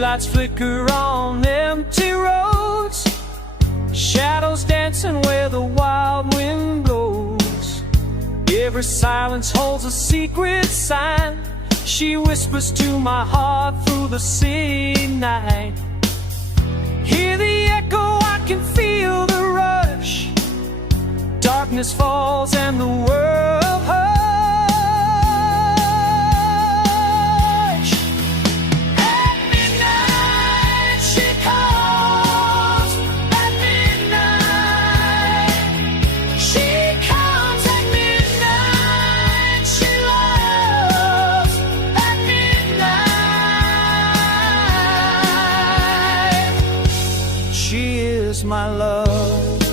Streetlights flicker on empty roads, shadows dancing where the wild wind blows. Every silence holds a secret sign. She whispers to my heart through the city night. Hear the echo, I can feel the rush. Darkness falls and the world hush. At midnight she calls. At midnight she comes. At midnight she loves. At midnight she is my love.